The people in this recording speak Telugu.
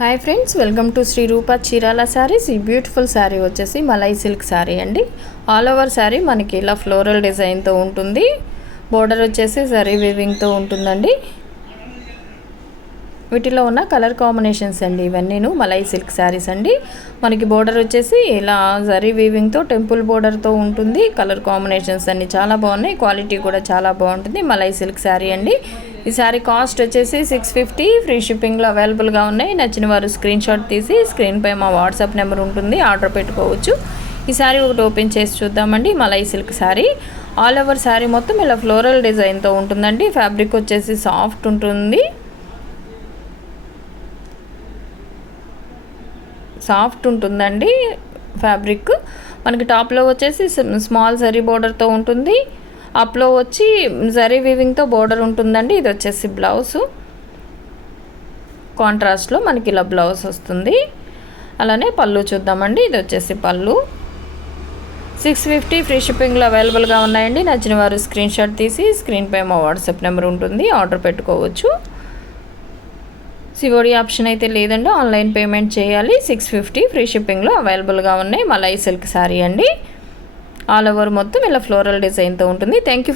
Hi friends, welcome to Shri Rupa Chirala sarees. ఈ బ్యూటిఫుల్ శారీ వచ్చేసి మలై సిల్క్ శారీ అండి. ఆల్ ఓవర్ శారీ మనకి ఇలా ఫ్లోరల్ డిజైన్తో ఉంటుంది. బోర్డర్ వచ్చేసి జరీ వీవింగ్తో ఉంటుందండి. వీటిలో ఉన్న కలర్ కాంబినేషన్స్ అండి ఇవన్నీను మలై సిల్క్ శారీస్ అండి. మనకి బోర్డర్ వచ్చేసి ఇలా జరీ వీవింగ్తో టెంపుల్ బోర్డర్తో ఉంటుంది. కలర్ కాంబినేషన్స్ అన్నీ చాలా బాగున్నాయి. క్వాలిటీ కూడా చాలా బాగుంటుంది. మలై సిల్క్ శారీ అండి. ఈ శారీ కాస్ట్ వచ్చేసి 650. ఫ్రీ షిప్పింగ్లో అవైలబుల్గా ఉన్నాయి. నచ్చిన వారు స్క్రీన్ షాట్ తీసి స్క్రీన్పై మా వాట్సాప్ నెంబర్ ఉంటుంది, ఆర్డర్ పెట్టుకోవచ్చు. ఈ శారీ ఒకటి ఓపెన్ చేసి చూద్దామండి. Malai silk sari all over sari మొత్తం ఇలా ఫ్లోరల్ డిజైన్తో ఉంటుందండి. ఫ్యాబ్రిక్ వచ్చేసి సాఫ్ట్ ఉంటుంది, సాఫ్ట్ ఉంటుందండి ఫ్యాబ్రిక్. మనకి టాప్లో వచ్చేసి స్మాల్ జరీ బోర్డర్తో ఉంటుంది. అప్లో వచ్చి జరీ వీవింగ్తో బోర్డర్ ఉంటుందండి. ఇది వచ్చేసి బ్లౌజ్, కాంట్రాస్ట్లో మనకి ఇలా బ్లౌజ్ వస్తుంది. అలానే పళ్ళు చూద్దామండి. ఇది వచ్చేసి పళ్ళు. 650 ఫ్రీ షిప్పింగ్లో అవైలబుల్గా ఉన్నాయండి. నచ్చిన వారు స్క్రీన్ షాట్ తీసి స్క్రీన్పై మా వాట్సాప్ నెంబర్ ఉంటుంది, ఆర్డర్ పెట్టుకోవచ్చు. సిఓడి ఆప్షన్ అయితే లేదండి, ఆన్లైన్ పేమెంట్ చేయాలి. 650 ఫ్రీ షిప్పింగ్లో అవైలబుల్గా ఉన్నాయి. మలై సిల్క్ శారీ అండి. ఆల్ ఓవర్ మొత్తం ఇలా ఫ్లోరల్ డిజైన్తో ఉంటుంది. Thank you.